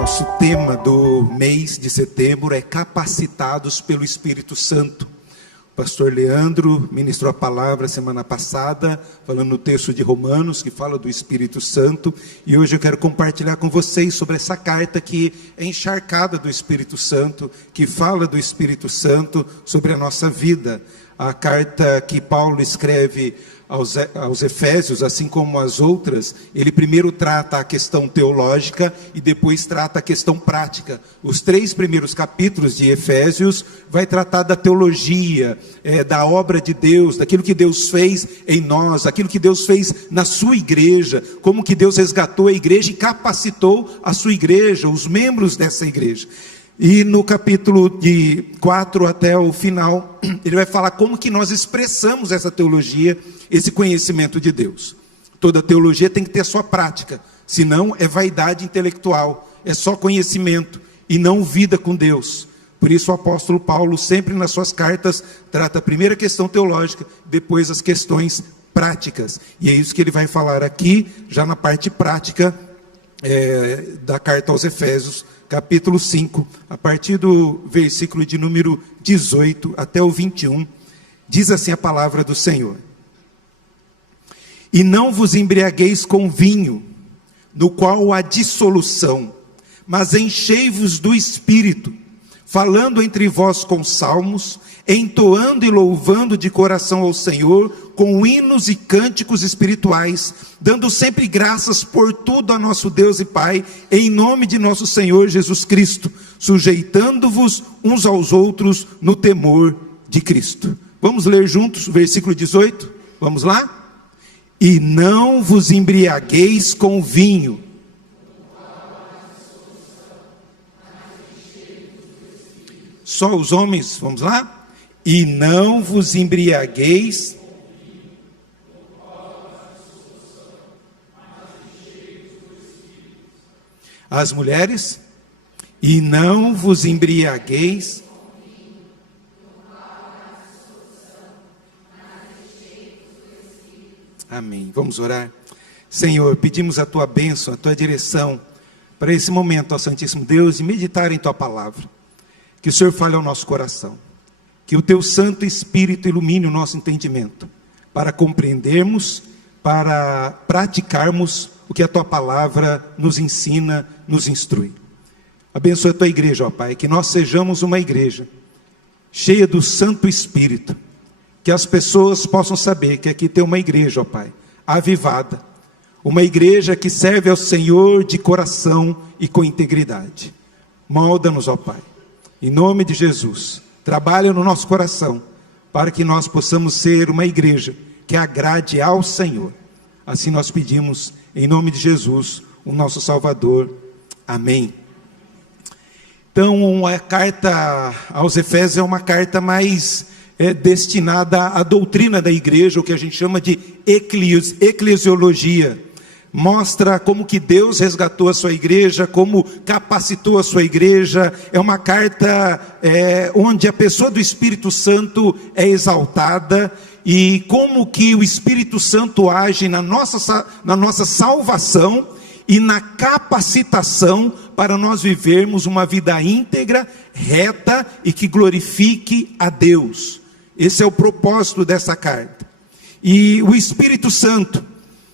Nosso tema do mês de setembro é Capacitados pelo Espírito Santo. O pastor Leandro ministrou a palavra semana passada, falando no texto de Romanos, que fala do Espírito Santo. E hoje eu quero compartilhar com vocês sobre essa carta que é encharcada do Espírito Santo, que fala do Espírito Santo sobre a nossa vida. A carta que Paulo escreve aos Efésios, assim como as outras, ele primeiro trata a questão teológica e depois trata a questão prática. Os 3 primeiros capítulos de Efésios vai tratar da teologia, da obra de Deus, daquilo que Deus fez em nós, aquilo que Deus fez na sua igreja, como que Deus resgatou a igreja e capacitou a sua igreja, os membros dessa igreja. E no capítulo de 4 até o final, ele vai falar como que nós expressamos essa teologia, esse conhecimento de Deus. Toda teologia tem que ter a sua prática, senão é vaidade intelectual, é só conhecimento e não vida com Deus. Por isso o apóstolo Paulo sempre nas suas cartas trata a primeira questão teológica, depois as questões práticas. E é isso que ele vai falar aqui, já na parte prática da carta aos Efésios, capítulo 5, a partir do versículo de número 18 até o 21, diz assim a palavra do Senhor: E não vos embriagueis com vinho, no qual há dissolução, mas enchei-vos do Espírito, falando entre vós com salmos, entoando e louvando de coração ao Senhor, com hinos e cânticos espirituais, dando sempre graças por tudo a nosso Deus e Pai, em nome de nosso Senhor Jesus Cristo, sujeitando-vos uns aos outros no temor de Cristo. Vamos ler juntos o versículo 18? Vamos lá? E não vos embriagueis com vinho. Só os homens, vamos lá? E não vos embriagueis. As mulheres, e não vos embriagueis. Amém. Vamos orar. Senhor, pedimos a tua bênção, a tua direção para esse momento, ó Santíssimo Deus, de meditar em tua palavra. Que o Senhor fale ao nosso coração. Que o teu Santo Espírito ilumine o nosso entendimento, para compreendermos, para praticarmos o que a tua palavra nos ensina, nos instrui. Abençoa a tua igreja, ó Pai, que nós sejamos uma igreja cheia do Santo Espírito, que as pessoas possam saber que aqui tem uma igreja, ó Pai, avivada, uma igreja que serve ao Senhor de coração e com integridade. Molda-nos, ó Pai, em nome de Jesus. Trabalha no nosso coração, para que nós possamos ser uma igreja que agrade ao Senhor. Assim nós pedimos, em nome de Jesus, o nosso Salvador. Amém. Então, a carta aos Efésios é uma carta mais destinada à doutrina da igreja, o que a gente chama de eclesiologia. Mostra como que Deus resgatou a sua igreja, como capacitou a sua igreja. É uma carta onde a pessoa do Espírito Santo é exaltada, e como que o Espírito Santo age na nossa salvação e na capacitação para nós vivermos uma vida íntegra, reta e que glorifique a Deus. Esse é o propósito dessa carta. E o Espírito Santo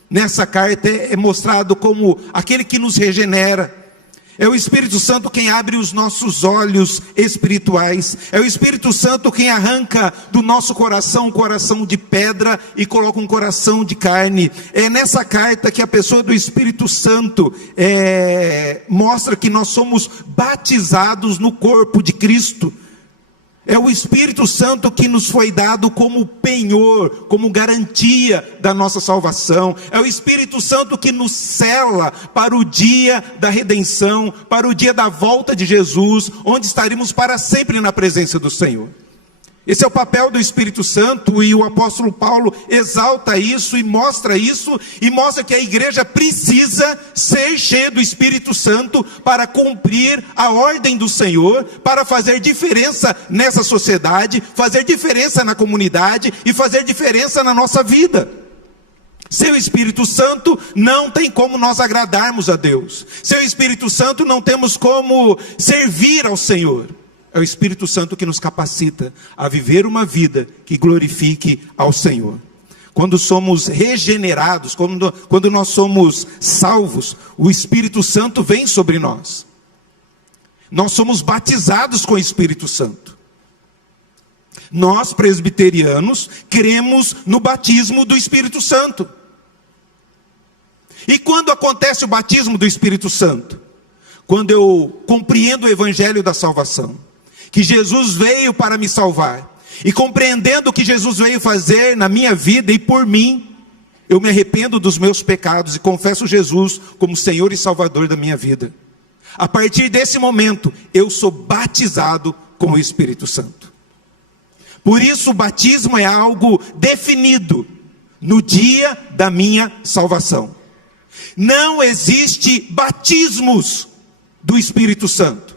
nessa carta é mostrado como aquele que nos regenera. É o Espírito Santo quem abre os nossos olhos espirituais. É o Espírito Santo quem arranca do nosso coração um coração de pedra e coloca um coração de carne. É nessa carta que a pessoa do Espírito Santo mostra que nós somos batizados no corpo de Cristo. É o Espírito Santo que nos foi dado como penhor, como garantia da nossa salvação. É o Espírito Santo que nos sela para o dia da redenção, para o dia da volta de Jesus, onde estaremos para sempre na presença do Senhor. Esse é o papel do Espírito Santo, e o apóstolo Paulo exalta isso e mostra que a igreja precisa ser cheia do Espírito Santo para cumprir a ordem do Senhor, para fazer diferença nessa sociedade, fazer diferença na comunidade e fazer diferença na nossa vida. Sem o Espírito Santo não tem como nós agradarmos a Deus. Sem o Espírito Santo não temos como servir ao Senhor. É o Espírito Santo que nos capacita a viver uma vida que glorifique ao Senhor. Quando somos regenerados, quando nós somos salvos, o Espírito Santo vem sobre nós. Nós somos batizados com o Espírito Santo. Nós, presbiterianos, cremos no batismo do Espírito Santo. E quando acontece o batismo do Espírito Santo? Quando eu compreendo o Evangelho da salvação, que Jesus veio para me salvar, e compreendendo o que Jesus veio fazer na minha vida e por mim, eu me arrependo dos meus pecados e confesso Jesus como Senhor e Salvador da minha vida. A partir desse momento, eu sou batizado com o Espírito Santo. Por isso o batismo é algo definido no dia da minha salvação. Não existe batismos do Espírito Santo.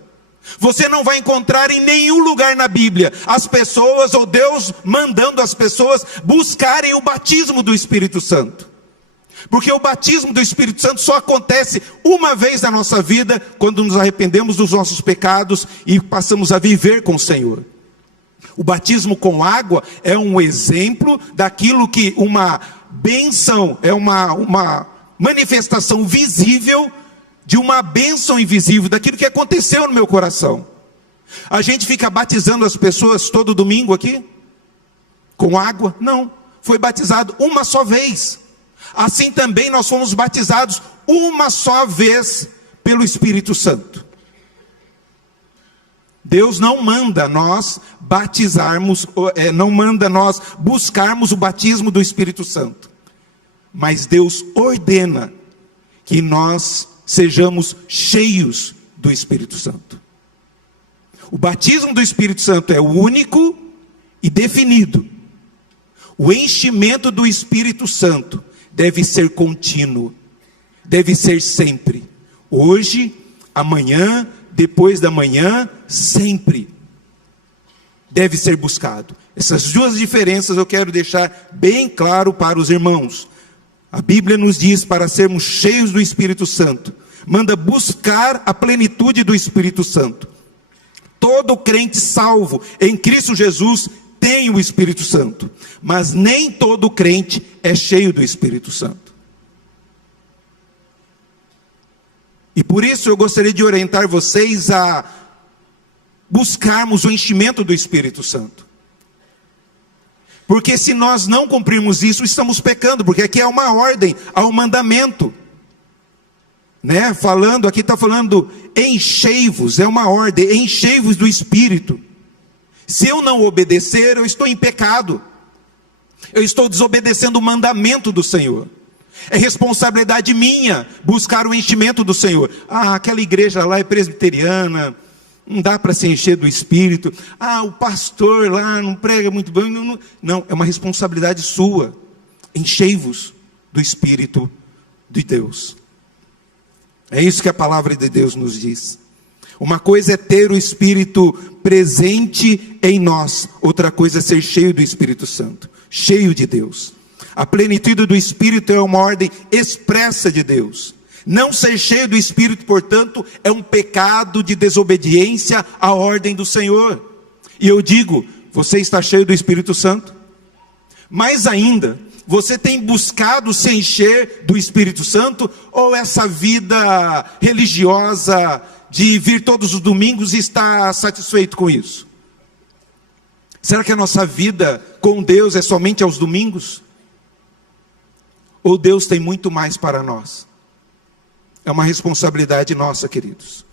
Você não vai encontrar em nenhum lugar na Bíblia as pessoas, ou Deus mandando as pessoas buscarem o batismo do Espírito Santo. Porque o batismo do Espírito Santo só acontece uma vez na nossa vida, quando nos arrependemos dos nossos pecados e passamos a viver com o Senhor. O batismo com água é um exemplo daquilo que uma bênção, é uma manifestação visível de uma bênção invisível, daquilo que aconteceu no meu coração. A gente fica batizando as pessoas todo domingo aqui? Com água? Não, foi batizado uma só vez. Assim também nós fomos batizados uma só vez pelo Espírito Santo. Deus não manda nós batizarmos, não manda nós buscarmos o batismo do Espírito Santo. Mas Deus ordena que nós sejamos cheios do Espírito Santo. O batismo do Espírito Santo é único e definido. O enchimento do Espírito Santo deve ser contínuo, deve ser sempre. Hoje, amanhã, depois da manhã, sempre. Deve ser buscado. Essas duas diferenças eu quero deixar bem claro para os irmãos. A Bíblia nos diz para sermos cheios do Espírito Santo. Manda buscar a plenitude do Espírito Santo. Todo crente salvo em Cristo Jesus tem o Espírito Santo. Mas nem todo crente é cheio do Espírito Santo. E por isso eu gostaria de orientar vocês a buscarmos o enchimento do Espírito Santo. Porque se nós não cumprirmos isso, estamos pecando, porque aqui é uma ordem, há um mandamento. Aqui está falando, enchei-vos, é uma ordem, enchei-vos do Espírito. Se eu não obedecer, eu estou em pecado. Eu estou desobedecendo o mandamento do Senhor. É responsabilidade minha buscar o enchimento do Senhor. Aquela igreja lá é presbiteriana, não dá para se encher do Espírito. O pastor lá não prega muito bem. Não, é uma responsabilidade sua. Enchei-vos do Espírito de Deus. É isso que a palavra de Deus nos diz. Uma coisa é ter o Espírito presente em nós. Outra coisa é ser cheio do Espírito Santo. Cheio de Deus. A plenitude do Espírito é uma ordem expressa de Deus. Não ser cheio do Espírito, portanto, é um pecado de desobediência à ordem do Senhor. E eu digo, você está cheio do Espírito Santo? Mais ainda, você tem buscado se encher do Espírito Santo? Ou essa vida religiosa de vir todos os domingos e estar satisfeito com isso? Será que a nossa vida com Deus é somente aos domingos? Ou Deus tem muito mais para nós? É uma responsabilidade nossa, queridos.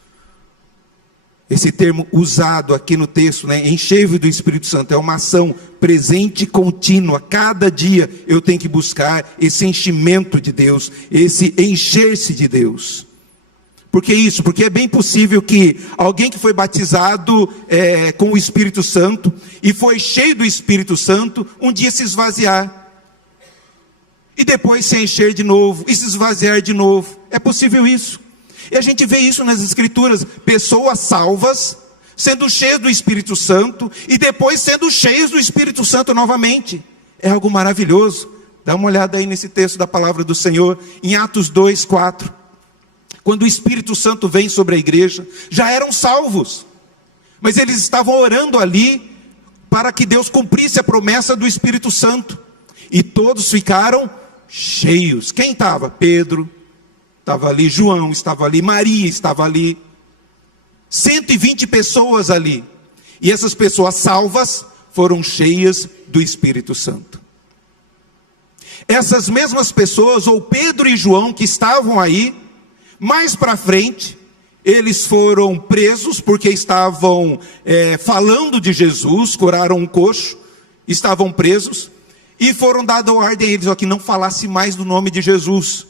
Esse termo usado aqui no texto, enchei-vos do Espírito Santo, é uma ação presente e contínua. Cada dia eu tenho que buscar esse enchimento de Deus, esse encher-se de Deus. Por que isso? Porque é bem possível que alguém que foi batizado com o Espírito Santo e foi cheio do Espírito Santo, um dia se esvaziar. E depois se encher de novo, e se esvaziar de novo. É possível isso. E a gente vê isso nas Escrituras. Pessoas salvas, sendo cheias do Espírito Santo, e depois sendo cheias do Espírito Santo novamente. É algo maravilhoso. Dá uma olhada aí nesse texto da palavra do Senhor, em Atos 2, 4. Quando o Espírito Santo vem sobre a igreja, já eram salvos, mas eles estavam orando ali para que Deus cumprisse a promessa do Espírito Santo. E todos ficaram cheios. Quem estava? Pedro estava ali, João estava ali, Maria estava ali. 120 pessoas ali. E essas pessoas salvas foram cheias do Espírito Santo. Essas mesmas pessoas, ou Pedro e João, que estavam aí, mais para frente, eles foram presos porque estavam falando de Jesus, curaram um coxo, estavam presos, e foram dada ordem a eles, que não falasse mais do nome de Jesus.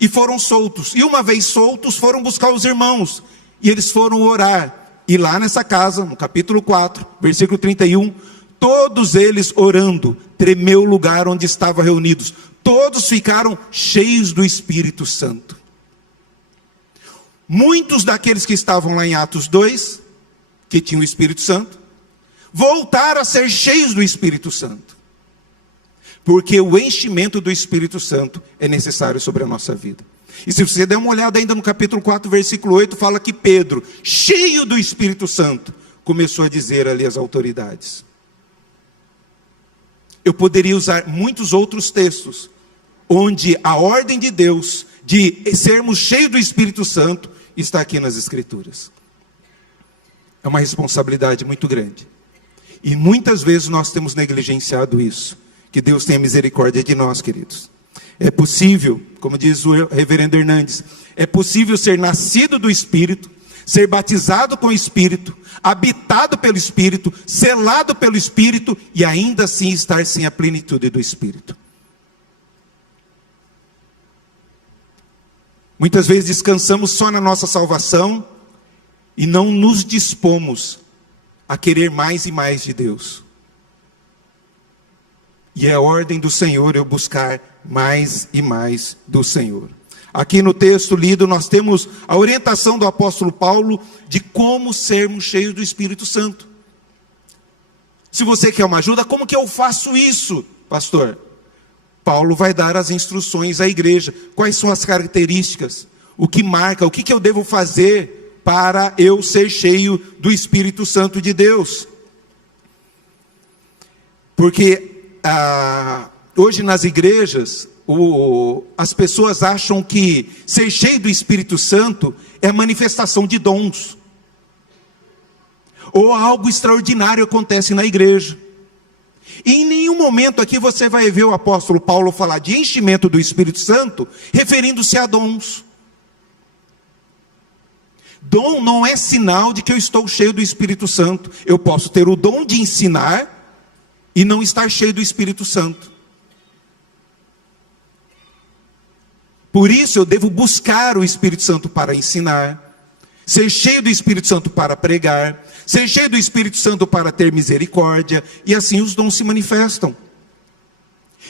E foram soltos, e uma vez soltos, foram buscar os irmãos, e eles foram orar. E lá nessa casa, no capítulo 4, versículo 31, todos eles orando, tremeu o lugar onde estavam reunidos. Todos ficaram cheios do Espírito Santo. Muitos daqueles que estavam lá em Atos 2, que tinham o Espírito Santo, voltaram a ser cheios do Espírito Santo. Porque o enchimento do Espírito Santo é necessário sobre a nossa vida. E se você der uma olhada ainda no capítulo 4, versículo 8, fala que Pedro, cheio do Espírito Santo, começou a dizer ali às autoridades. Eu poderia usar muitos outros textos, onde a ordem de Deus, de sermos cheios do Espírito Santo, está aqui nas Escrituras. É uma responsabilidade muito grande. E muitas vezes nós temos negligenciado isso. Que Deus tenha misericórdia de nós, queridos. É possível, como diz o reverendo Hernandes, é possível ser nascido do Espírito, ser batizado com o Espírito, habitado pelo Espírito, selado pelo Espírito, e ainda assim estar sem a plenitude do Espírito. Muitas vezes descansamos só na nossa salvação, e não nos dispomos a querer mais e mais de Deus. E é a ordem do Senhor eu buscar mais e mais do Senhor. Aqui no texto lido nós temos a orientação do apóstolo Paulo de como sermos cheios do Espírito Santo. Se você quer uma ajuda, como que eu faço isso, pastor? Paulo vai dar as instruções à igreja. Quais são as características? O que marca? O que eu devo fazer para eu ser cheio do Espírito Santo de Deus? Porque hoje nas igrejas, as pessoas acham que ser cheio do Espírito Santo é a manifestação de dons. Ou algo extraordinário acontece na igreja. E em nenhum momento aqui você vai ver o apóstolo Paulo falar de enchimento do Espírito Santo, referindo-se a dons. Dom não é sinal de que eu estou cheio do Espírito Santo. Eu posso ter o dom de ensinar e não estar cheio do Espírito Santo. Por isso eu devo buscar o Espírito Santo para ensinar, ser cheio do Espírito Santo para pregar, ser cheio do Espírito Santo para ter misericórdia, e assim os dons se manifestam.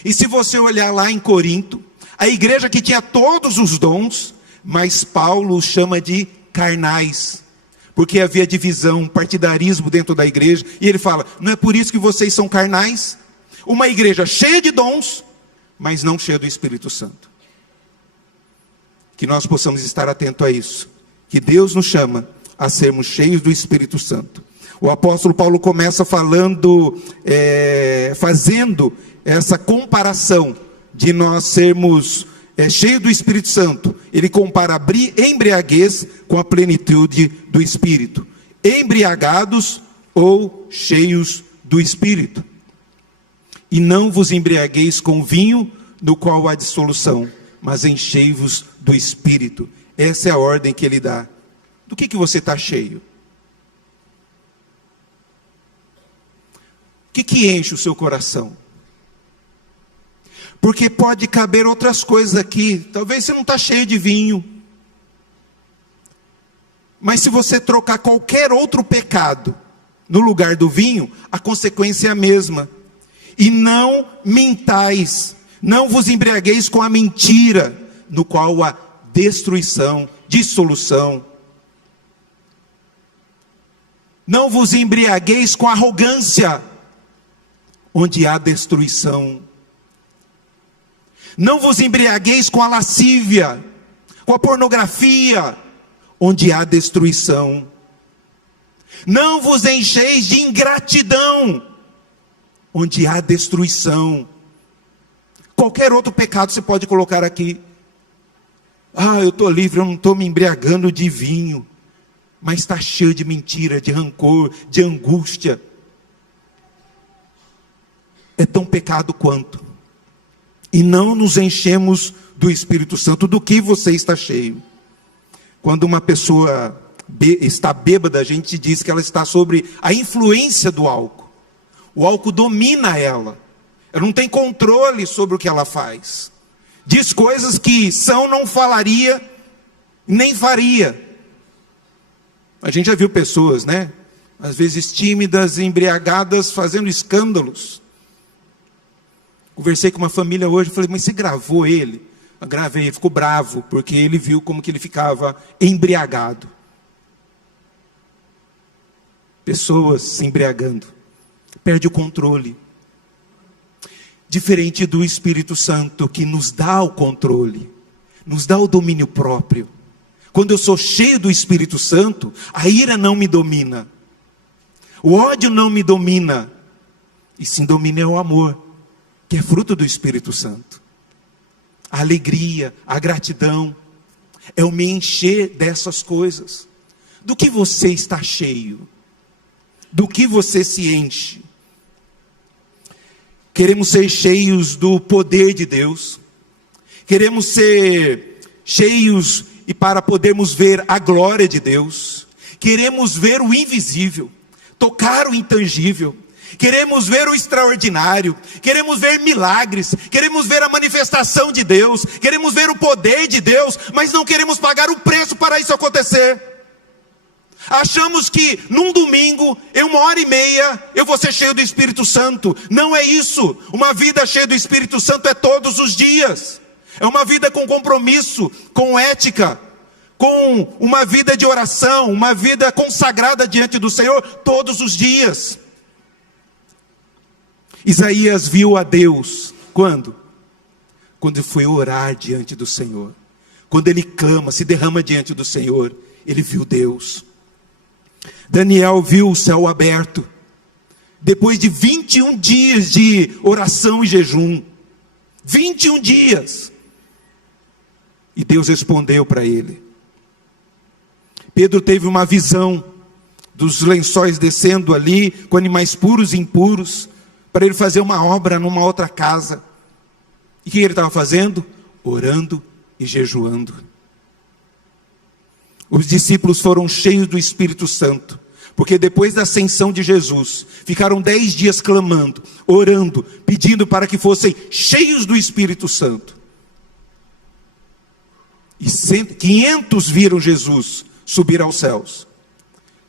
E se você olhar lá em Corinto, a igreja que tinha todos os dons, mas Paulo chama de carnais, porque havia divisão, partidarismo dentro da igreja, e ele fala, não é por isso que vocês são carnais? Uma igreja cheia de dons, mas não cheia do Espírito Santo. Que nós possamos estar atentos a isso, que Deus nos chama a sermos cheios do Espírito Santo. O apóstolo Paulo começa fazendo essa comparação de nós sermos cheios do Espírito Santo. Ele compara embriaguez com a plenitude do Espírito. Embriagados ou cheios do Espírito. E não vos embriagueis com vinho, no qual há dissolução, mas enchei-vos do Espírito. Essa é a ordem que ele dá. Do que você está cheio? O que enche o seu coração? Porque pode caber outras coisas aqui. Talvez você não está cheio de vinho. Mas se você trocar qualquer outro pecado no lugar do vinho, a consequência é a mesma. E não mintais, não vos embriagueis com a mentira, no qual há destruição, dissolução. Não vos embriagueis com arrogância, onde há destruição. Não vos embriagueis com a lascívia, com a pornografia, onde há destruição. Não vos encheis de ingratidão, onde há destruição. Qualquer outro pecado você pode colocar aqui. Eu estou livre, eu não estou me embriagando de vinho. Mas está cheio de mentira, de rancor, de angústia. É tão pecado quanto. E não nos enchemos do Espírito Santo. Do que você está cheio? Quando uma pessoa está bêbada, a gente diz que ela está sobre a influência do álcool. O álcool domina ela. Ela não tem controle sobre o que ela faz. Diz coisas que não falaria, nem faria. A gente já viu pessoas, né? Às vezes tímidas, embriagadas, fazendo escândalos. Conversei com uma família hoje, falei, mas você gravou ele? Eu gravei, ele ficou bravo, porque ele viu como que ele ficava embriagado. Pessoas se embriagando. Perde o controle. Diferente do Espírito Santo, que nos dá o controle, nos dá o domínio próprio. Quando eu sou cheio do Espírito Santo, a ira não me domina. O ódio não me domina. E sim domina o amor, que é fruto do Espírito Santo. A alegria, a gratidão, é o me encher dessas coisas. Do que você está cheio? Do que você se enche? Queremos ser cheios do poder de Deus. Queremos ser cheios e para podermos ver a glória de Deus. Queremos ver o invisível, tocar o intangível. Queremos ver o extraordinário, queremos ver milagres, queremos ver a manifestação de Deus, queremos ver o poder de Deus, mas não queremos pagar o preço para isso acontecer. Achamos que num domingo, em 1h30, eu vou ser cheio do Espírito Santo. Não é isso. Uma vida cheia do Espírito Santo é todos os dias. É uma vida com compromisso, com ética, com uma vida de oração, uma vida consagrada diante do Senhor todos os dias. Isaías viu a Deus, quando? Quando ele foi orar diante do Senhor. Quando ele clama, se derrama diante do Senhor, ele viu Deus. Daniel viu o céu aberto, depois de 21 dias de oração e jejum. 21 dias. E Deus respondeu para ele. Pedro teve uma visão dos lençóis descendo ali, com animais puros e impuros, para ele fazer uma obra numa outra casa. E o que ele estava fazendo? Orando e jejuando. Os discípulos foram cheios do Espírito Santo, porque depois da ascensão de Jesus, ficaram 10 dias clamando, orando, pedindo para que fossem cheios do Espírito Santo. E 500 viram Jesus subir aos céus.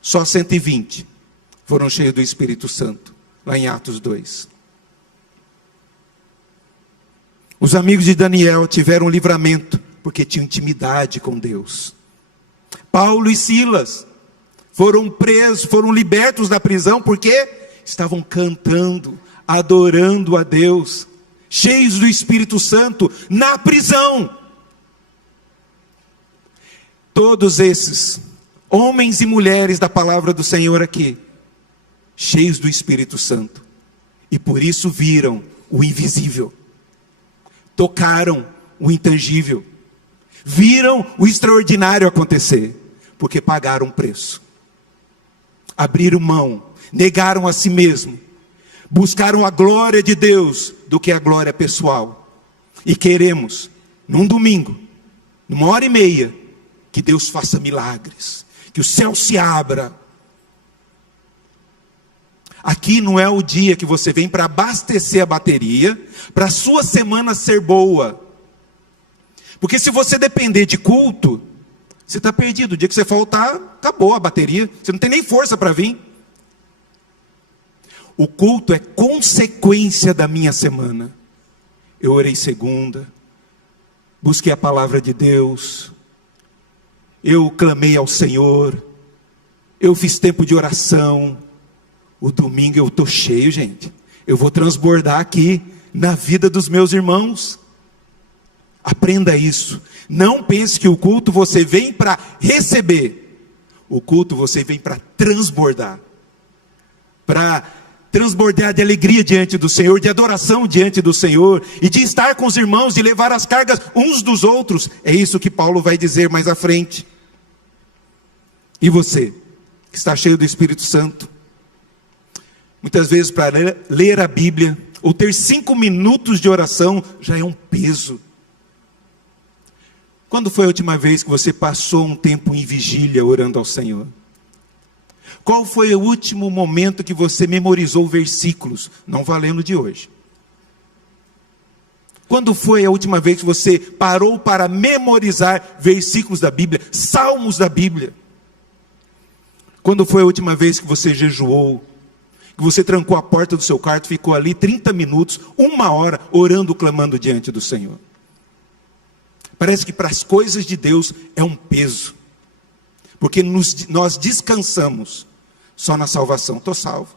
Só 120 foram cheios do Espírito Santo, lá em Atos 2. Os amigos de Daniel tiveram livramento, porque tinham intimidade com Deus. Paulo e Silas foram presos, foram libertos da prisão, porque estavam cantando, adorando a Deus, cheios do Espírito Santo, na prisão. Todos esses, homens e mulheres da palavra do Senhor aqui, cheios do Espírito Santo, e por isso viram o invisível, tocaram o intangível, viram o extraordinário acontecer, porque pagaram um preço, abriram mão, negaram a si mesmo, buscaram a glória de Deus do que a glória pessoal. E queremos, num domingo, numa 1h30, que Deus faça milagres, que o céu se abra. Aqui não é o dia que você vem para abastecer a bateria, para a sua semana ser boa. Porque se você depender de culto, você está perdido. O dia que você faltar, acabou a bateria. Você não tem nem força para vir. O culto é consequência da minha semana. Eu orei segunda, busquei a palavra de Deus, eu clamei ao Senhor, eu fiz tempo de oração. O domingo eu estou cheio, gente. Eu vou transbordar aqui na vida dos meus irmãos. Aprenda isso. Não pense que o culto você vem para receber. O culto você vem para transbordar. Para transbordar de alegria diante do Senhor, de adoração diante do Senhor, e de estar com os irmãos, e levar as cargas uns dos outros. É isso que Paulo vai dizer mais à frente. E você, que está cheio do Espírito Santo, muitas vezes para ler a Bíblia, ou ter 5 minutos de oração, já é um peso. Quando foi a última vez que você passou um tempo em vigília orando ao Senhor? Qual foi o último momento que você memorizou versículos, não valendo de hoje? Quando foi a última vez que você parou para memorizar versículos da Bíblia, salmos da Bíblia? Quando foi a última vez que você jejuou, que você trancou a porta do seu quarto, ficou ali 30 minutos, 1 hora, orando, clamando diante do Senhor? Parece que para as coisas de Deus é um peso, porque nós descansamos só na salvação. Estou salvo,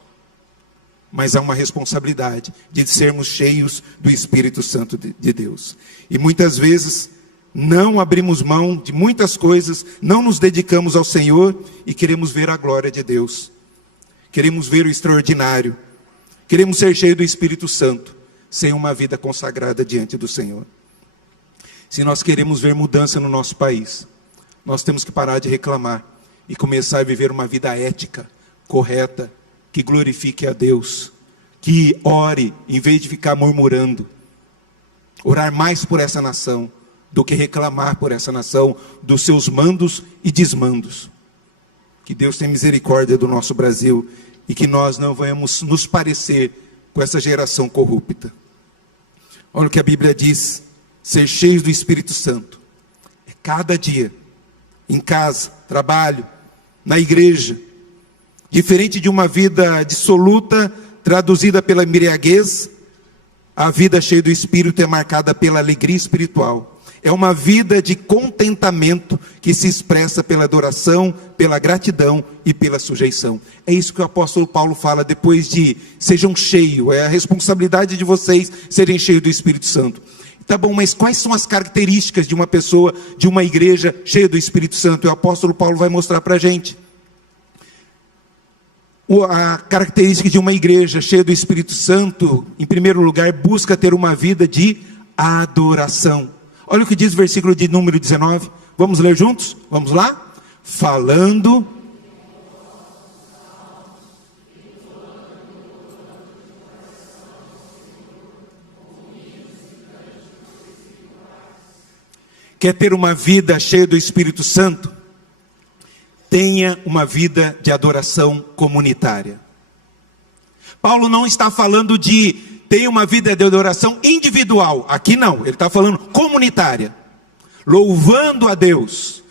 mas há uma responsabilidade de sermos cheios do Espírito Santo de Deus, e muitas vezes não abrimos mão de muitas coisas, não nos dedicamos ao Senhor, e queremos ver a glória de Deus, queremos ver o extraordinário, queremos ser cheios do Espírito Santo, sem uma vida consagrada diante do Senhor. Se nós queremos ver mudança no nosso país, nós temos que parar de reclamar e começar a viver uma vida ética, correta, que glorifique a Deus, que ore em vez de ficar murmurando, orar mais por essa nação do que reclamar por essa nação, dos seus mandos e desmandos. Que Deus tenha misericórdia do nosso Brasil e que nós não venhamos nos parecer com essa geração corrupta. Olha o que a Bíblia diz: ser cheios do Espírito Santo é cada dia, em casa, trabalho, na igreja. Diferente de uma vida dissoluta, traduzida pela embriaguez, a vida cheia do Espírito é marcada pela alegria espiritual. É uma vida de contentamento que se expressa pela adoração, pela gratidão e pela sujeição. É isso que o apóstolo Paulo fala depois de: sejam cheios, é a responsabilidade de vocês serem cheios do Espírito Santo. Tá bom, mas quais são as características de uma pessoa, de uma igreja cheia do Espírito Santo? E o apóstolo Paulo vai mostrar para a gente. A característica de uma igreja cheia do Espírito Santo, em primeiro lugar, busca ter uma vida de adoração. Olha o que diz o versículo de número 19. Vamos ler juntos? Vamos lá? Falando... Quer ter uma vida cheia do Espírito Santo? Tenha uma vida de adoração comunitária. Paulo não está falando de ter uma vida de adoração individual. Aqui não, ele está falando comunitária. Louvando a Deus,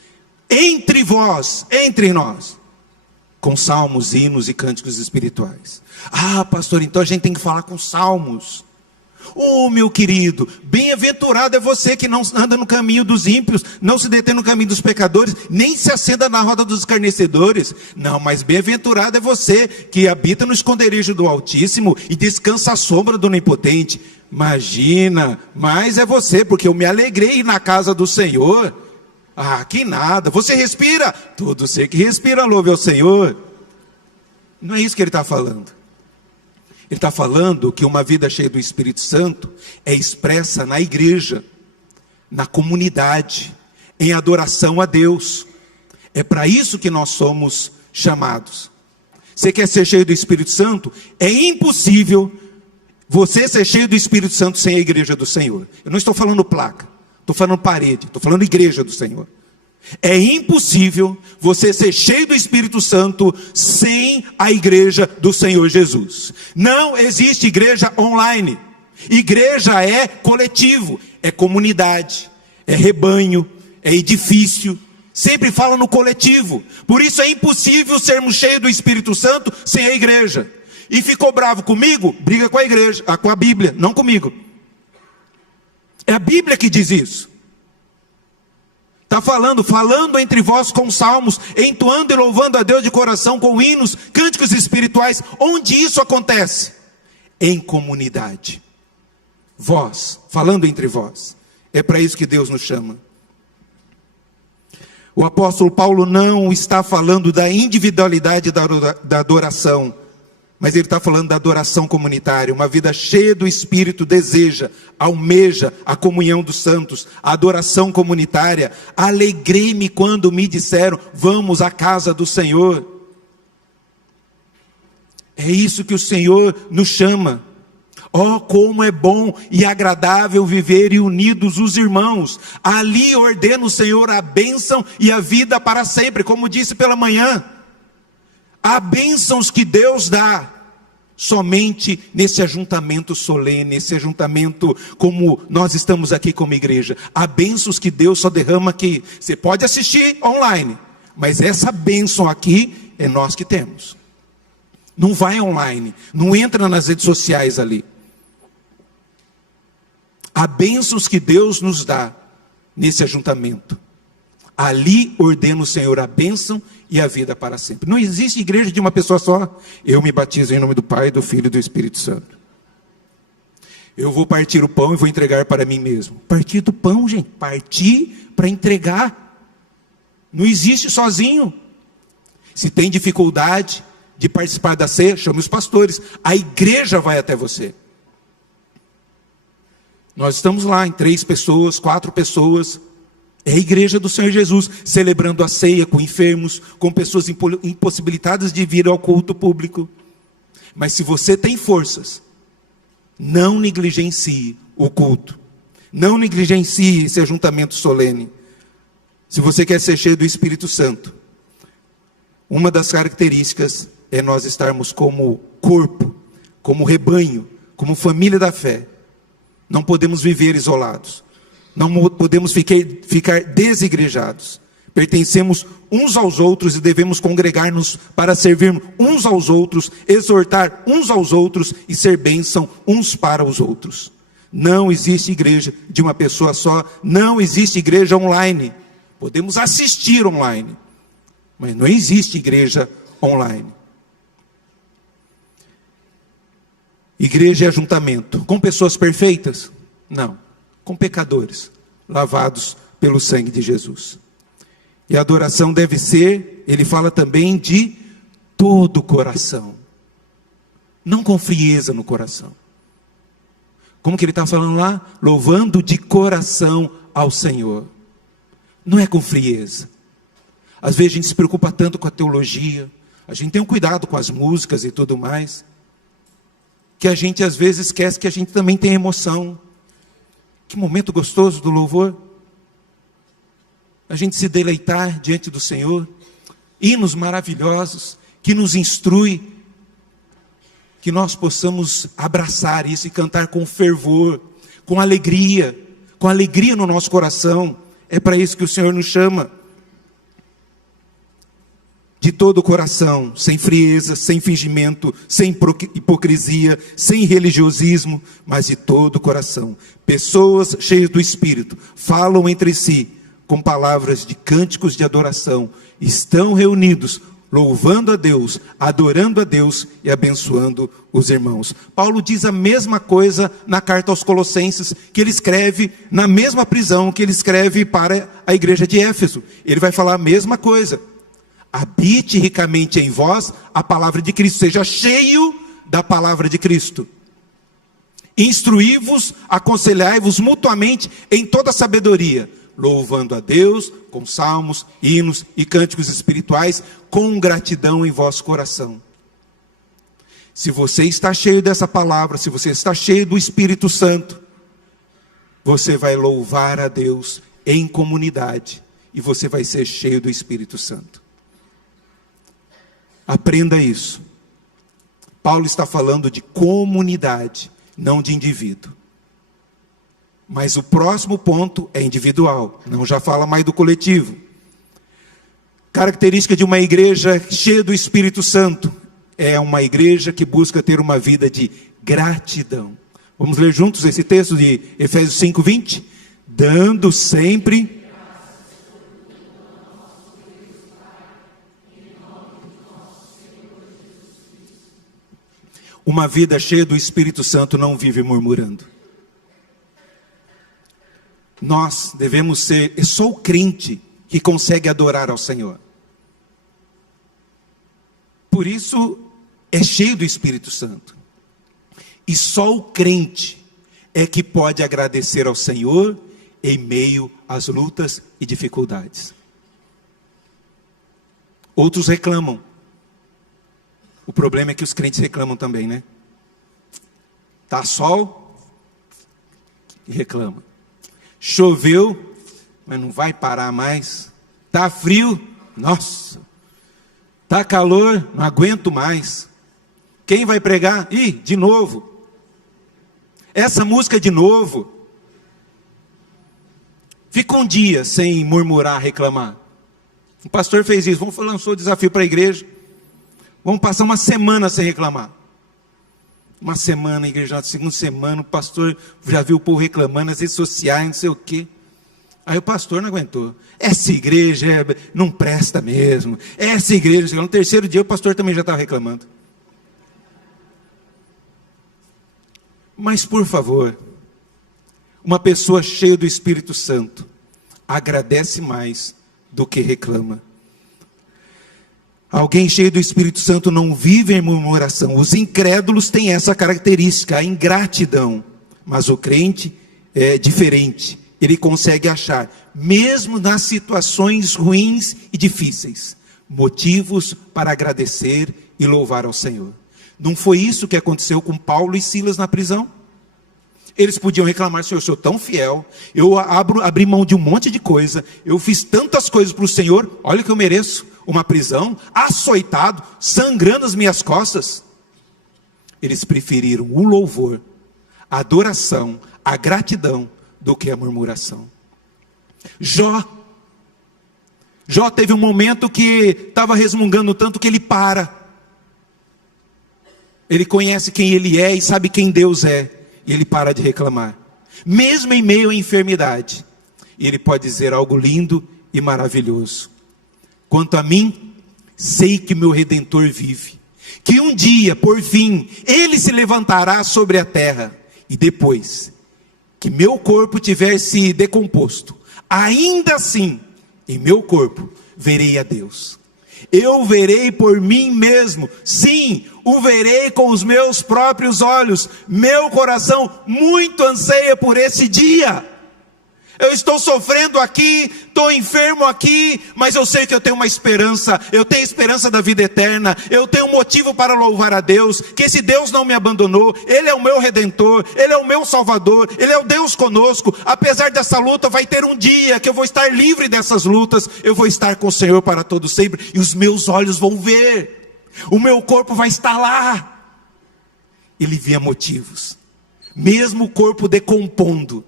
entre vós, entre nós, com salmos, hinos e cânticos espirituais. Ah, pastor, então a gente tem que falar com salmos. Oh, meu querido, bem-aventurado é você que não anda no caminho dos ímpios, não se detém no caminho dos pecadores, nem se assenta na roda dos escarnecedores. Não, mas bem-aventurado é você que habita no esconderijo do Altíssimo e descansa à sombra do Onipotente. Imagina, mas é você, porque eu me alegrei na casa do Senhor. Ah, que nada, você respira? Todo ser que respira louve ao Senhor. Não é isso que ele está falando. Ele está falando que uma vida cheia do Espírito Santo é expressa na igreja, na comunidade, em adoração a Deus. É para isso que nós somos chamados. Você quer ser cheio do Espírito Santo? É impossível você ser cheio do Espírito Santo sem a igreja do Senhor. Eu não estou falando placa, estou falando parede, estou falando igreja do Senhor. É impossível você ser cheio do Espírito Santo sem a igreja do Senhor Jesus. Não existe igreja online. Igreja é coletivo, é comunidade, é rebanho, é edifício. Sempre fala no coletivo. Por isso é impossível sermos cheios do Espírito Santo sem a igreja. E ficou bravo comigo? Briga com a igreja, com a Bíblia, não comigo. É a Bíblia que diz isso. Está falando entre vós com salmos, entoando e louvando a Deus de coração com hinos, cânticos espirituais. Onde isso acontece? Em comunidade. Vós, falando entre vós. É para isso que Deus nos chama. O apóstolo Paulo não está falando da individualidade da adoração, mas ele está falando da adoração comunitária. Uma vida cheia do Espírito deseja, almeja a comunhão dos santos, a adoração comunitária. Alegrei-me quando me disseram, vamos à casa do Senhor. É isso que o Senhor nos chama. Oh, como é bom e agradável viver e unidos os irmãos. Ali ordena o Senhor a bênção e a vida para sempre, como disse pela manhã. Há bênçãos que Deus dá somente nesse ajuntamento solene, esse ajuntamento como nós estamos aqui como igreja. Há bênçãos que Deus só derrama aqui. Você pode assistir online, mas essa bênção aqui é nós que temos. Não vai online, não entra nas redes sociais ali. Há bênçãos que Deus nos dá nesse ajuntamento. Ali ordena o Senhor a bênção e a vida para sempre. Não existe igreja de uma pessoa só. Eu me batizo em nome do Pai, do Filho e do Espírito Santo. Eu vou partir o pão e vou entregar para mim mesmo. Partir do pão, gente. Partir para entregar. Não existe sozinho. Se tem dificuldade de participar da ceia, chame os pastores. A igreja vai até você. Nós estamos lá em 3 pessoas, 4 pessoas. É a igreja do Senhor Jesus, celebrando a ceia com enfermos, com pessoas impossibilitadas de vir ao culto público. Mas se você tem forças, não negligencie o culto. Não negligencie esse ajuntamento solene. Se você quer ser cheio do Espírito Santo, uma das características é nós estarmos como corpo, como rebanho, como família da fé. Não podemos viver isolados. Não podemos ficar desigrejados. Pertencemos uns aos outros e devemos congregar-nos para servir uns aos outros, exortar uns aos outros e ser bênção uns para os outros. Não existe igreja de uma pessoa só, não existe igreja online. Podemos assistir online, mas não existe igreja online. Igreja é ajuntamento. Com pessoas perfeitas? Não. Com pecadores, lavados pelo sangue de Jesus. E a adoração deve ser, ele fala também de todo o coração. Não com frieza no coração. Como que ele está falando lá? Louvando de coração ao Senhor. Não é com frieza. Às vezes a gente se preocupa tanto com a teologia, a gente tem um cuidado com as músicas e tudo mais, que a gente às vezes esquece que a gente também tem emoção. Que momento gostoso do louvor. A gente se deleitar diante do Senhor. Hinos maravilhosos, que nos instrui. Que nós possamos abraçar isso e cantar com fervor, com alegria no nosso coração. É para isso que o Senhor nos chama. De todo o coração, sem frieza, sem fingimento, sem hipocrisia, sem religiosismo, mas de todo o coração. Pessoas cheias do Espírito, falam entre si, com palavras de cânticos de adoração, estão reunidos, louvando a Deus, adorando a Deus e abençoando os irmãos. Paulo diz a mesma coisa na carta aos Colossenses, que ele escreve na mesma prisão que ele escreve para a igreja de Éfeso. Ele vai falar a mesma coisa. Habite ricamente em vós a palavra de Cristo, seja cheio da palavra de Cristo. Instruí-vos, aconselhai-vos mutuamente em toda sabedoria, louvando a Deus com salmos, hinos e cânticos espirituais, com gratidão em vosso coração. Se você está cheio dessa palavra, se você está cheio do Espírito Santo, você vai louvar a Deus em comunidade, e você vai ser cheio do Espírito Santo. Aprenda isso. Paulo está falando de comunidade, não de indivíduo. Mas o próximo ponto é individual, não já fala mais do coletivo. Característica de uma igreja cheia do Espírito Santo é uma igreja que busca ter uma vida de gratidão. Vamos ler juntos esse texto de Efésios 5:20? Dando sempre uma vida cheia do Espírito Santo não vive murmurando. nós devemos ser, é só o crente que consegue adorar ao Senhor. Por isso é cheio do Espírito Santo. E só o crente é que pode agradecer ao Senhor em meio às lutas e dificuldades. Outros reclamam. O problema é que os crentes reclamam também, né? Tá sol e reclama. Choveu, mas não vai parar mais. Tá frio, nossa. Tá calor, não aguento mais. Quem vai pregar? Ih, de novo. Essa música de novo. Fica um dia sem murmurar, reclamar. O pastor fez isso. Lançou o desafio para a igreja. Vamos passar uma semana sem reclamar. Uma semana, a igreja, na segunda semana, o pastor já viu o povo reclamando nas redes sociais, não sei o quê. Aí o pastor não aguentou. Essa igreja não presta mesmo. Essa igreja, no terceiro dia o pastor também já estava reclamando. Mas por favor, uma pessoa cheia do Espírito Santo agradece mais do que reclama. Alguém cheio do Espírito Santo não vive em murmuração. Os incrédulos têm essa característica, a ingratidão. Mas o crente é diferente. Ele consegue achar, mesmo nas situações ruins e difíceis, motivos para agradecer e louvar ao Senhor. Não foi isso que aconteceu com Paulo e Silas na prisão? Eles podiam reclamar: Senhor, eu sou tão fiel, eu abri mão de um monte de coisa, eu fiz tantas coisas para o Senhor, olha o que eu mereço, uma prisão, açoitado, sangrando as minhas costas. Eles preferiram o louvor, a adoração, a gratidão, do que a murmuração. Jó teve um momento que estava resmungando tanto que ele para. Ele conhece quem ele é e sabe quem Deus é. E ele para de reclamar. Mesmo em meio à enfermidade, ele pode dizer algo lindo e maravilhoso. Quanto a mim, sei que meu Redentor vive. Que um dia, por fim, ele se levantará sobre a terra. E depois que meu corpo tiver se decomposto, ainda assim, em meu corpo, verei a Deus. Eu verei por mim mesmo, sim, o verei com os meus próprios olhos. Meu coração muito anseia por esse dia. Eu estou sofrendo aqui, estou enfermo aqui, mas eu sei que eu tenho uma esperança, eu tenho esperança da vida eterna, eu tenho um motivo para louvar a Deus, que esse Deus não me abandonou, Ele é o meu Redentor, Ele é o meu Salvador, Ele é o Deus conosco. Apesar dessa luta, vai ter um dia que eu vou estar livre dessas lutas, eu vou estar com o Senhor para todo sempre, e os meus olhos vão ver, o meu corpo vai estar lá. Ele via motivos, mesmo o corpo decompondo.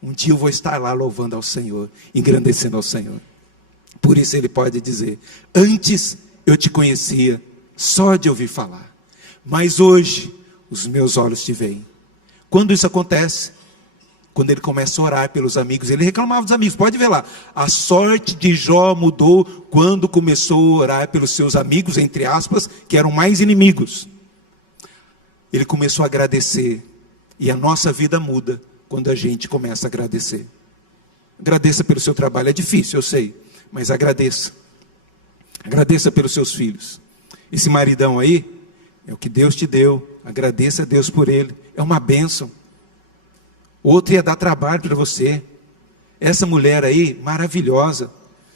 Um dia eu vou estar lá louvando ao Senhor, engrandecendo ao Senhor. Por isso ele pode dizer: antes eu te conhecia só de ouvir falar, mas hoje os meus olhos te veem. Quando isso acontece? Quando ele começa a orar pelos amigos. Ele reclamava dos amigos, pode ver lá. A sorte de Jó mudou quando começou a orar pelos seus amigos, entre aspas, que eram mais inimigos. Ele começou a agradecer, e a nossa vida muda quando a gente começa a agradecer. Agradeça pelo seu trabalho, é difícil, eu sei, mas agradeça. Agradeça pelos seus filhos. Esse maridão aí, é o que Deus te deu, agradeça a Deus por ele, é uma bênção. Outro ia dar trabalho para você. Essa mulher aí, maravilhosa,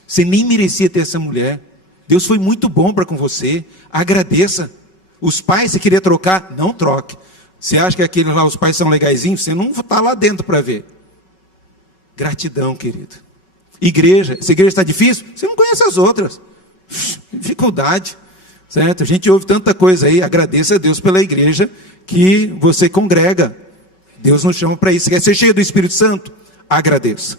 você nem merecia ter essa mulher. Deus foi muito bom para com você, agradeça. Os pais, você queria trocar, não troque. Você acha que aqueles lá, os pais são legaizinhos? Você não está lá dentro para ver. Gratidão, querido. Igreja, essa igreja está difícil? Você não conhece as outras. Dificuldade, certo? A gente ouve tanta coisa aí. Agradeça a Deus pela igreja que você congrega. Deus nos chama para isso. Você quer ser cheio do Espírito Santo? Agradeça.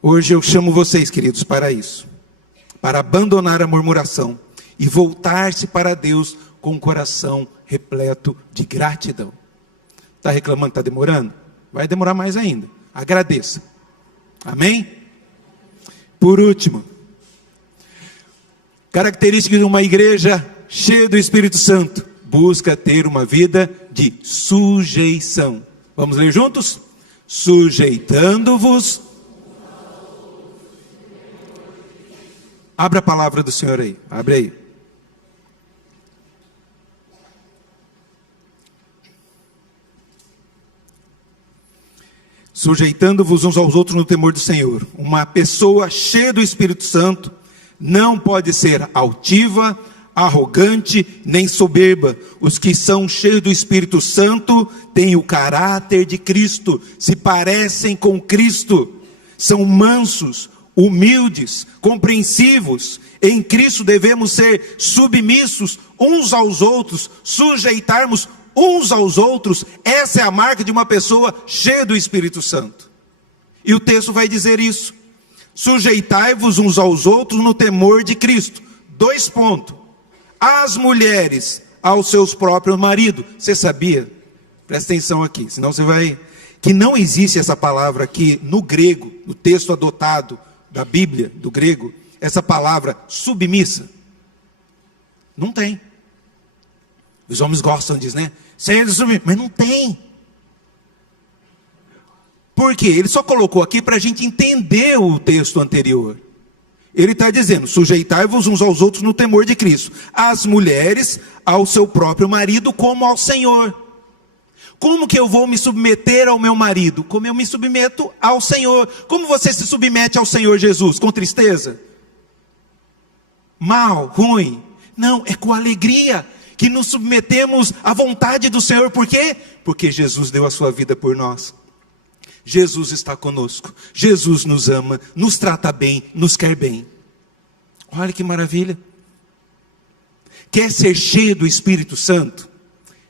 Hoje eu chamo vocês, queridos, para isso. Para abandonar a murmuração e voltar-se para Deus com o coração repleto de gratidão. Está reclamando, está demorando? Vai demorar mais ainda. Agradeça. Amém? Por último, característica de uma igreja cheia do Espírito Santo: busca ter uma vida de sujeição. Vamos ler juntos? sujeitando-vos. Abra a palavra do Senhor aí, abre aí. Sujeitando-vos uns aos outros no temor do Senhor. Uma pessoa cheia do Espírito Santo não pode ser altiva, arrogante, nem soberba. Os que são cheios do Espírito Santo têm o caráter de Cristo, se parecem com Cristo, são mansos, humildes, compreensivos. Em Cristo devemos ser submissos uns aos outros, sujeitarmos uns aos outros. Essa é a marca de uma pessoa cheia do Espírito Santo. E o texto vai dizer isso: sujeitai-vos uns aos outros no temor de Cristo. 2 pontos. As mulheres aos seus próprios maridos. Você sabia? Presta atenção aqui, senão você vai... que não existe essa palavra aqui no grego, no texto adotado da Bíblia, do grego, essa palavra submissa. Não tem. Os homens gostam disso, né? Mas não tem. Por quê? Ele só colocou aqui para a gente entender o texto anterior. Ele está dizendo: sujeitai-vos uns aos outros no temor de Cristo. As mulheres ao seu próprio marido como ao Senhor. Como que eu vou me submeter ao meu marido? Como eu me submeto ao Senhor. Como você se submete ao Senhor Jesus? Com tristeza? Mal? Ruim? Não, é com alegria que nos submetemos à vontade do Senhor. Por quê? Porque Jesus deu a sua vida por nós. Jesus está conosco. Jesus nos ama, nos trata bem, nos quer bem. Olha que maravilha. Quer ser cheio do Espírito Santo?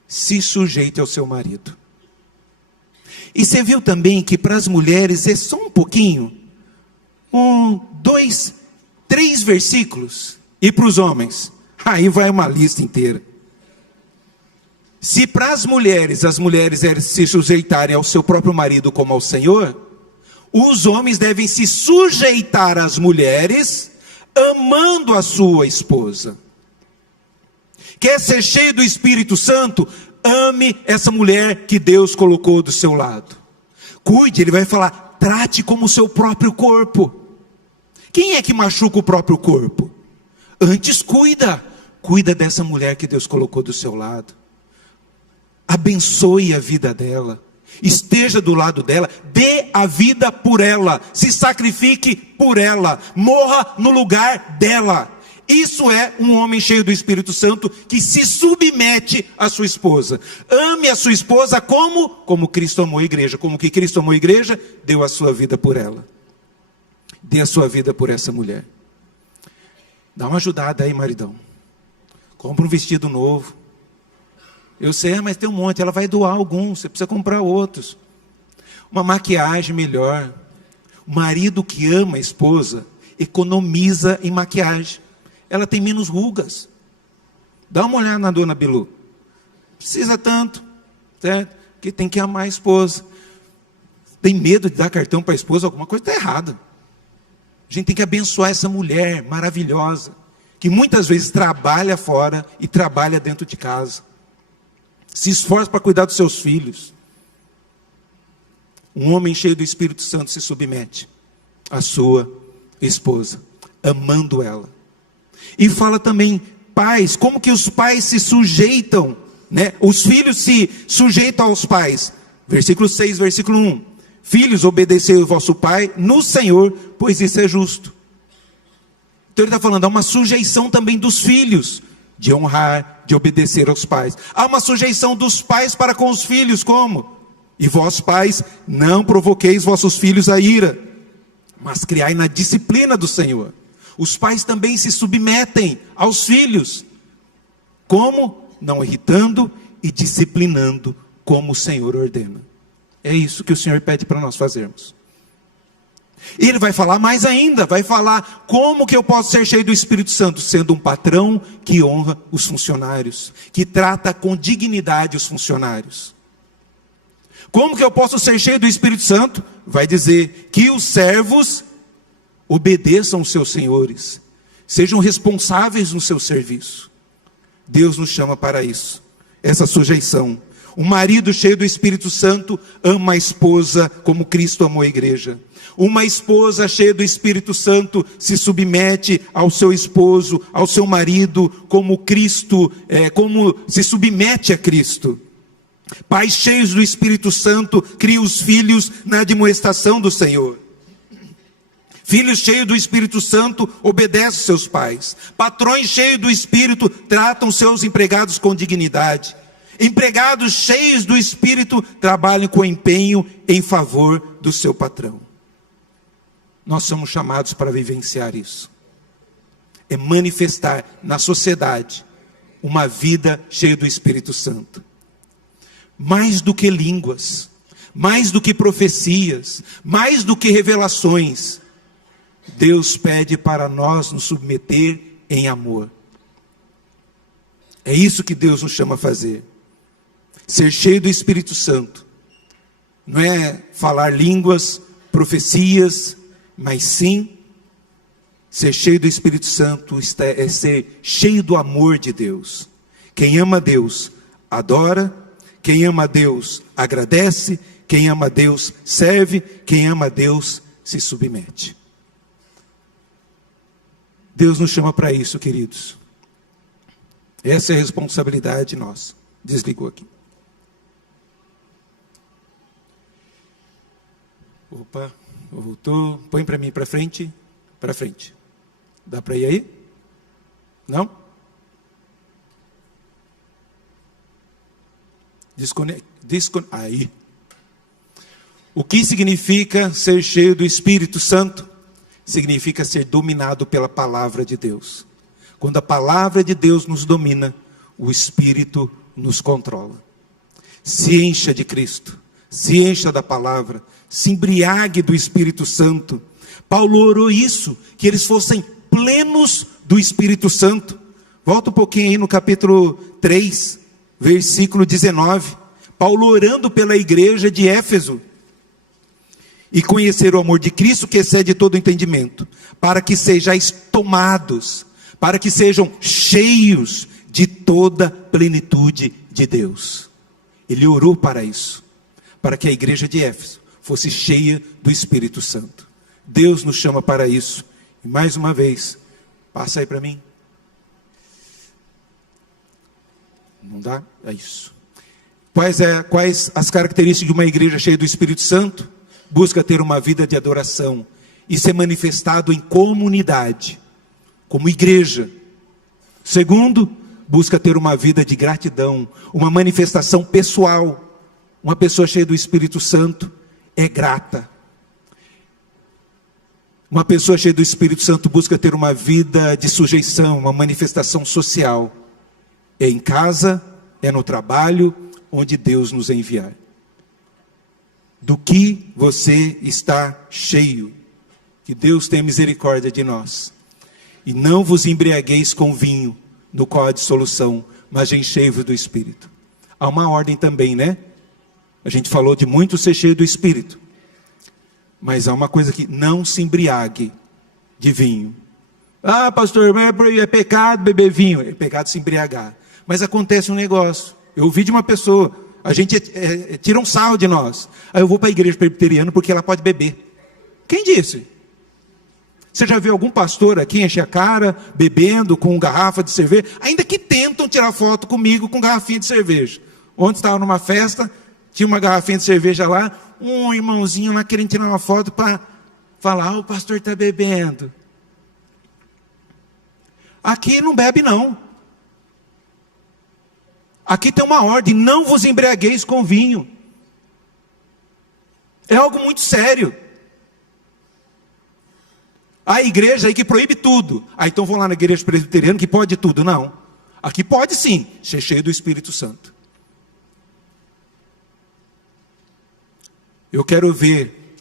Se sujeite ao seu marido. E você viu também que para as mulheres é só um pouquinho, 1, 2, 3 versículos. E para os homens, aí vai uma lista inteira. Se para as mulheres se sujeitarem ao seu próprio marido como ao Senhor, os homens devem se sujeitar às mulheres, amando a sua esposa. Quer ser cheio do Espírito Santo? Ame essa mulher que Deus colocou do seu lado. Cuide, ele vai falar, trate como o seu próprio corpo. Quem é que machuca o próprio corpo? Antes cuida dessa mulher que Deus colocou do seu lado. Abençoe a vida dela, esteja do lado dela, dê a vida por ela, se sacrifique por ela, morra no lugar dela. Isso é um homem cheio do Espírito Santo que se submete à sua esposa. Ame a sua esposa como Cristo amou a igreja. Como que Cristo amou a igreja? Deu a sua vida por ela. Dê a sua vida por essa mulher. Dá uma ajudada aí, maridão. Compra um vestido novo. Eu sei, mas tem um monte, ela vai doar alguns, você precisa comprar outros. Uma maquiagem melhor. O marido que ama a esposa, economiza em maquiagem. Ela tem menos rugas. Dá uma olhada na dona Bilu. Precisa tanto, certo? Porque tem que amar a esposa. Tem medo de dar cartão para a esposa, alguma coisa está errada. A gente tem que abençoar essa mulher maravilhosa, que muitas vezes trabalha fora e trabalha dentro de casa. Se esforça para cuidar dos seus filhos. Um homem cheio do Espírito Santo se submete à sua esposa, amando ela. E fala também, pais, como que os pais se sujeitam, né? Os filhos se sujeitam aos pais. Versículo 6, versículo 1. Filhos, obedecei o vosso pai no Senhor, pois isso é justo. Então ele está falando, há uma sujeição também dos filhos, de honrar, de obedecer aos pais. Há uma sujeição dos pais para com os filhos, como? E vós pais, não provoqueis vossos filhos a ira, mas criai na disciplina do Senhor. Os pais também se submetem aos filhos. Como? Não irritando e disciplinando, como o Senhor ordena. É isso que o Senhor pede para nós fazermos. E ele vai falar mais ainda, vai falar como que eu posso ser cheio do Espírito Santo, sendo um patrão que honra os funcionários, que trata com dignidade os funcionários. Como que eu posso ser cheio do Espírito Santo? Vai dizer que os servos obedeçam os seus senhores, sejam responsáveis no seu serviço. Deus nos chama para isso, essa sujeição. Um marido cheio do Espírito Santo ama a esposa como Cristo amou a igreja. Uma esposa cheia do Espírito Santo se submete ao seu esposo, ao seu marido, como Cristo, como se submete a Cristo. Pais cheios do Espírito Santo criam os filhos na admoestação do Senhor. Filhos cheios do Espírito Santo obedecem seus pais. Patrões cheios do Espírito tratam seus empregados com dignidade. Empregados cheios do Espírito trabalham com empenho em favor do seu patrão. Nós somos chamados para vivenciar isso. É manifestar na sociedade uma vida cheia do Espírito Santo. Mais do que línguas, mais do que profecias, mais do que revelações, Deus pede para nós nos submeter em amor. É isso que Deus nos chama a fazer. Ser cheio do Espírito Santo. Não é falar línguas, profecias, mas sim, ser cheio do Espírito Santo é ser cheio do amor de Deus. Quem ama a Deus, adora. Quem ama a Deus, agradece. Quem ama a Deus, serve. Quem ama a Deus, se submete. Deus nos chama para isso, queridos. Essa é a responsabilidade nossa. Desligou aqui. Opa, voltou. Põe para mim para frente. Para frente. Dá para ir aí? Não? Aí. O que significa ser cheio do Espírito Santo? Significa ser dominado pela palavra de Deus. Quando a palavra de Deus nos domina, o Espírito nos controla. Se encha de Cristo, se encha da palavra, se embriague do Espírito Santo. Paulo orou isso, que eles fossem plenos do Espírito Santo. Volta um pouquinho aí no capítulo 3, versículo 19. Paulo orando pela igreja de Éfeso. E conhecer o amor de Cristo que excede todo entendimento, para que sejais tomados, para que sejam cheios de toda plenitude de Deus. Ele orou para isso, para que a igreja de Éfeso fosse cheia do Espírito Santo. Deus nos chama para isso. E mais uma vez, passa aí para mim. Não dá? É isso. Quais as características de uma igreja cheia do Espírito Santo? Busca ter uma vida de adoração e ser manifestado em comunidade, como igreja. Segundo, busca ter uma vida de gratidão, uma manifestação pessoal. Uma pessoa cheia do Espírito Santo é grata. Uma pessoa cheia do Espírito Santo busca ter uma vida de sujeição, uma manifestação social. É em casa, é no trabalho, onde Deus nos enviar. Do que você está cheio? Que Deus tenha misericórdia de nós. E não vos embriagueis com vinho, no qual há dissolução, mas enchei-vos do Espírito. Há uma ordem também, né? A gente falou de muito ser cheio do Espírito. Mas há uma coisa que não se embriague de vinho. Ah, pastor, é pecado beber vinho. É pecado se embriagar. Mas acontece um negócio. Eu ouvi de uma pessoa, a gente tira um sarro de nós. Aí eu vou para a igreja presbiteriana porque ela pode beber. Quem disse? Você já viu algum pastor aqui encher a cara, bebendo com garrafa de cerveja? Ainda que tentam tirar foto comigo com garrafinha de cerveja. Ontem estava numa festa, tinha uma garrafinha de cerveja lá, um irmãozinho lá querendo tirar uma foto para falar, o pastor está bebendo. Aqui não bebe não. Aqui tem uma ordem, não vos embriagueis com vinho. É algo muito sério. A igreja aí que proíbe tudo. Então vão lá na igreja presbiteriana que pode tudo. Não. Aqui pode sim, ser cheio do Espírito Santo. Eu quero ver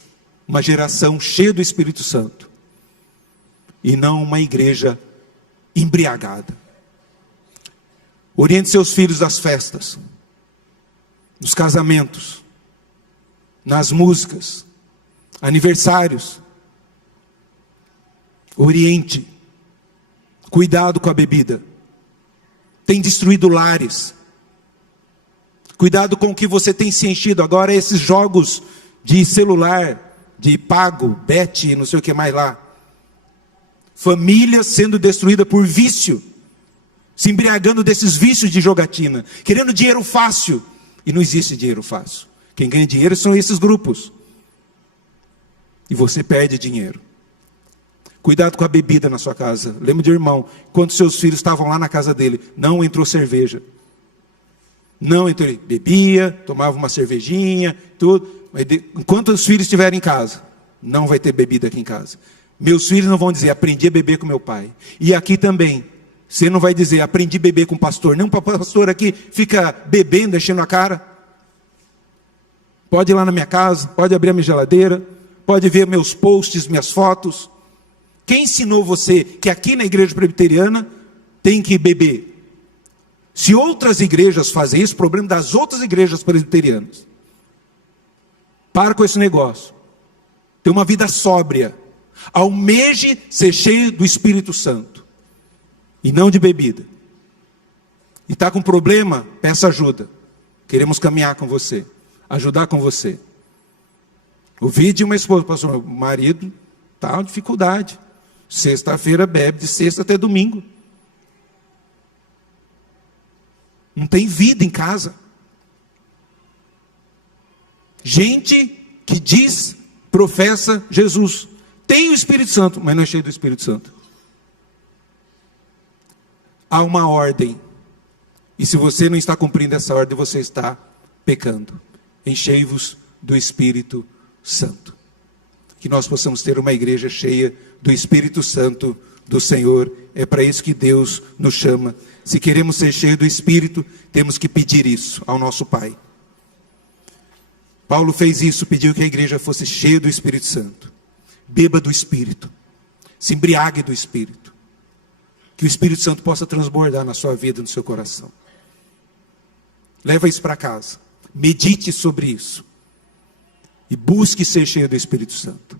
uma geração cheia do Espírito Santo. E não uma igreja embriagada. Oriente seus filhos das festas, nos casamentos, nas músicas, aniversários. Oriente. Cuidado com a bebida. Tem destruído lares. Cuidado com o que você tem se enchido. Agora esses jogos de celular, de pago, bet, não sei o que mais lá. Família sendo destruída por vício. Se embriagando desses vícios de jogatina. Querendo dinheiro fácil. E não existe dinheiro fácil. Quem ganha dinheiro são esses grupos. E você perde dinheiro. Cuidado com a bebida na sua casa. Lembra de irmão, quando seus filhos estavam lá na casa dele, não entrou cerveja. Não entrou, bebia, tomava uma cervejinha, tudo. Mas enquanto os filhos estiverem em casa, não vai ter bebida aqui em casa. Meus filhos não vão dizer, aprendi a beber com meu pai. E aqui também, você não vai dizer, aprendi a beber com o pastor. Não, o pastor aqui fica bebendo, enchendo a cara. Pode ir lá na minha casa, pode abrir a minha geladeira, pode ver meus posts, minhas fotos. Quem ensinou você que aqui na igreja presbiteriana tem que beber? Se outras igrejas fazem isso, problema das outras igrejas presbiterianas. Para com esse negócio. Ter uma vida sóbria. Almeje ser cheio do Espírito Santo. E não de bebida. E está com problema? Peça ajuda. Queremos caminhar com você. Ajudar com você. Ouvi de uma esposa, pastor, o marido está com dificuldade. Sexta-feira bebe de sexta até domingo. Não tem vida em casa. Gente que diz, professa Jesus. Tem o Espírito Santo, mas não é cheio do Espírito Santo. Há uma ordem. E se você não está cumprindo essa ordem, você está pecando. Enchei-vos do Espírito Santo. Que nós possamos ter uma igreja cheia do Espírito Santo do Senhor. É para isso que Deus nos chama. Se queremos ser cheios do Espírito, temos que pedir isso ao nosso Pai. Paulo fez isso, pediu que a igreja fosse cheia do Espírito Santo. Beba do Espírito. Se embriague do Espírito. Que o Espírito Santo possa transbordar na sua vida, no seu coração. Leva isso para casa. Medite sobre isso. E busque ser cheio do Espírito Santo.